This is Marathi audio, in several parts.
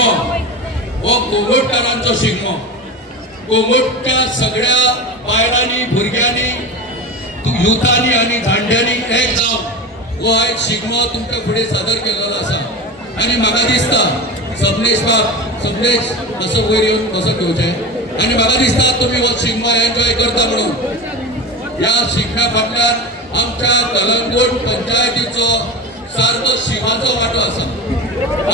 शिगमो हो कोंगटकारांचो शिगमो. कोंगटच्या सगळ्या बायलांनी भुरग्यांनी युथांनी आणि जाणट्यांनी एक जावन हो एक शिगमो तुमच्या फुडें सादर केलेलो आसा. आनी म्हाका दिसता सबलेश कसो वयर येवन कसो घेवचें आनी म्हाका दिसता तुमी हो शिगमो एन्जॉय करता म्हणून. ह्या शिगम्या फाटल्यान आमच्या कलंगूट पंचायतीचो सारको शिवाचो वांटो आसा.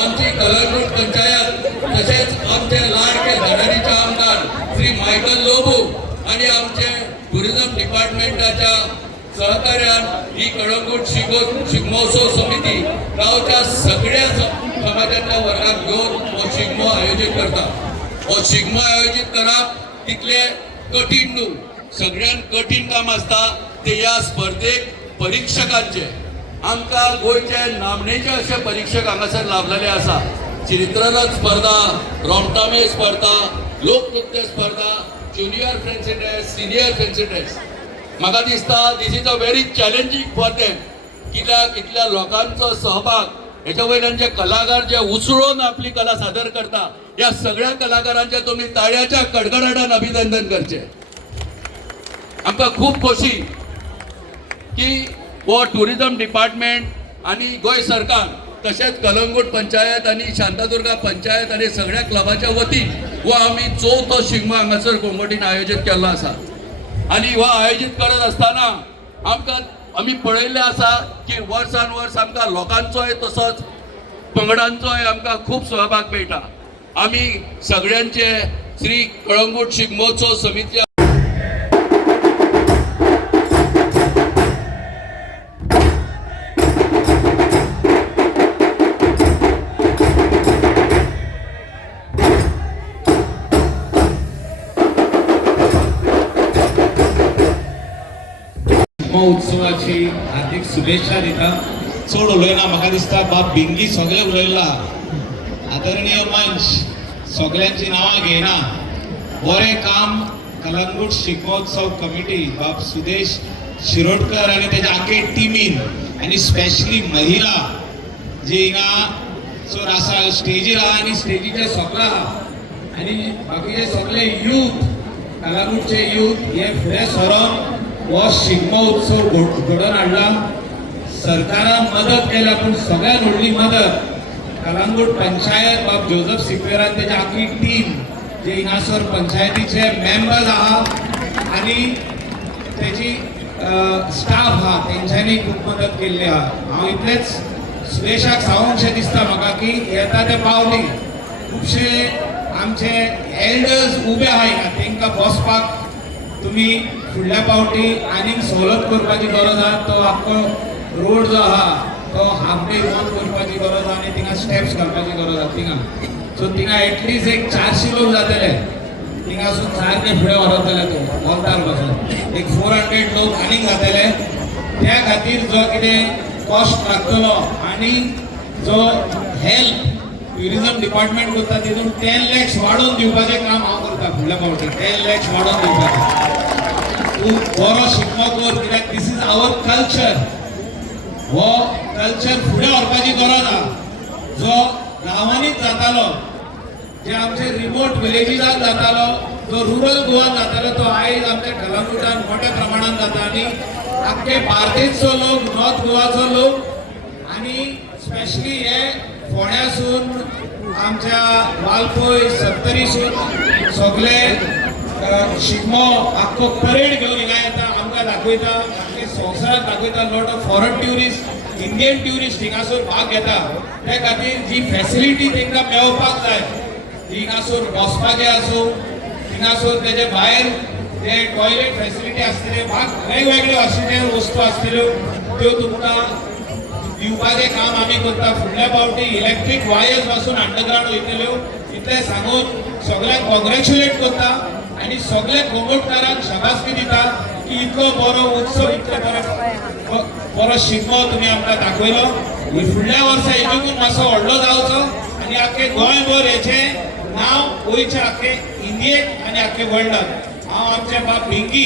आमची कलंगूट पंचायत तशेंच आमचे लाडके धडाडीचे आमदार श्री मायकल लोबो आनी आमचे टुरिझम डिपार्टमेंटाच्या सहकार्यान ही कळंगूट शिगमोत्सव समिती गांवच्या सगळ्या समाजाच्या वर्गाक घेवन हो शिगमो आयोजीत करता. हो शिगमो आयोजीत करप तितले कठीण न्हू. सगळ्यान कठीण काम आसता ते ह्या स्पर्धेक परीक्षकांचे. आमकां गोंयचे नामनेचे असे परीक्षक हांगासर लाभलेले आसा. चित्ररथ स्पर्धा, रोमटामे स्पर्धा, लोकनृत्य स्पर्धा, junior fancy dress, senior fancy dress. म्हाका दिसता this is a very challenging for them. कित्याक इतल्या लोकांचो सहभाग हेच्या वयल्यान जे कलाकार जे उसळून आपली कला सादर करता या सगळ्या कलाकारांचे तुम्ही ताळ्याच्या कडकडाटान अभिनंदन करचे. आमकां खूब खोशी की वो टुरिझम डिपार्टमेंट आणि गोंय सरकार तशेंच कलंगूट पंचायत आणि शांतादुर्गा पंचायत आणि सगळ्या क्लबाच्या वतीन वो आमी चवथो शिगमो हांगासर कोंगटीन आयोजीत केल्लो आसा. आणि हो आयोजीत करत असताना आमी पळयल्लें आसा की वर्सान वर्स आमकां लोकांचोय तसोच पंगडांचोय आमकां खूब सहभाग मेळटा. आमी सगळ्यांचे श्री कळंगूट शिगमोत्सव समिती उत्सवाची हार्दिक शुभेच्छा दिता. चड उलयना म्हाका दिसता बाब भिंगी सगळे उलयला. आदरणीय मंच सगळ्यांची नांवां घेयना. बरें काम कलंगूट शिगमोत्सव कमिटी बाब सुदेश शिरोडकर आनी तेच्या आख्खे टिमीन आनी स्पेशली महिला जी हिंगा आसा स्टेजीर आहा आनी स्टेजीचे सकला आनी बाकीचे सगळे यूथ कलंगूटचे यूथ हे फुडें सरोन हो शिगमो उत्सव घडोवन हाडला. सरकारान मदत केल्या पूण सगळ्यात व्हडली मदत कलंगूट पंचायत बाब जोसेफ सिक्वेरान तेजी आख्खी टीम जे हिंगासर पंचायतीचे मेंबर्स आहा आनी तेजी स्टाफ आहा तेंच्यांनी खूब मदत केल्ली आहा. हांव इतलेंच सुदेशाक सांगूंकशें दिसता म्हाका की येता ते पावली खुबशे आमचे एल्डर्स उबे आहा हिंगा तेंकां बसपाक तुम्ही फुडल्या पावटी आनीक सवलत करपाची गरज आहा. तो आख्खो रोड जो आहा तो हाफ डे बंद करपाची गरज आहा आनी थिंगा स्टेप्स घालपाची गरज आहा थिंगा. सो थिंगा एटलीस्ट एक 400 लोक जातले थिंगासून सारके फुडें व्हरतले तो वॉल्तार पासून एक 400 लोक आनीक जातले. त्या खातीर जो कितें कॉस्ट लागतलो आनी जो हेल्प टुरिझम डिपार्टमेंट करता तितून 10 lakhs वाडोवन दिवपाचें काम हांव करता. फुडल्या पावटी 10 lakhs वाडोवन दिवपाचें. तूं बरो शिगमो कर कित्याक दीस इज आवर कल्चर. हो कल्चर फुडें व्हरपाची गरज आहा. जो गांवांनीच जातालो जे आमचे रिमोट विलेजीसांत जातालो जो रुरल गोवान जातालो तो आयज आमच्या कलंगूटान मोठ्या प्रमाणात जाता आनी आख्खे बार्देसचो लोक नॉर्थ गोवाचो लोक आनी स्पेशली हे फोंड्यासून आमच्या वालपय सत्तरीसून सगळे शिगमो आख्खो परेड घेवन हिंगा येता आमकां दाखयता आमच्या संवसाराक दाखयता. Lot of foreign tourist Indian tourist हिंगासर भाग घेता. त्या खातीर जी फॅसिलिटी तांकां मेळपाक जाय हिंगासर बसपाचें आसूं हिंगासर तेजे भायर जे टॉयलेट फॅसिलिटी आसतले वेगवेगळ्यो आशिल्ल्यो वस्तू आसतल्यो त्यो तुमकां दिवपाचें काम आमी करता. फुडल्या पावटी इलेक्ट्रीक वायर्स पासून अंडरग्राउंड वयतल्यो इतलें सांगून सगळ्यांक कॉंग्रॅच्युलेट करता आनी सगळे कोंगटकारांक शाबासकी दिता की इतलो बरो उत्सव इतलो बरो शिगमो तुमी आमकां दाखयलो. फुडल्या वर्सा हेतून मातसो व्हडलो जावचो आनी आख्खे गोंयभर हेचें नांव गोंयच्या आख्खे इंडियेक आनी आख्खे वर्ल्डाक. हांव आमचे बाब भिंगी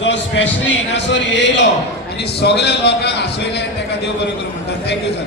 जो स्पेशली हिंगासर येयलो आनी सगळ्या लोकांक हांसयले ताका देव बरें करूं म्हणटा. Thank you sir.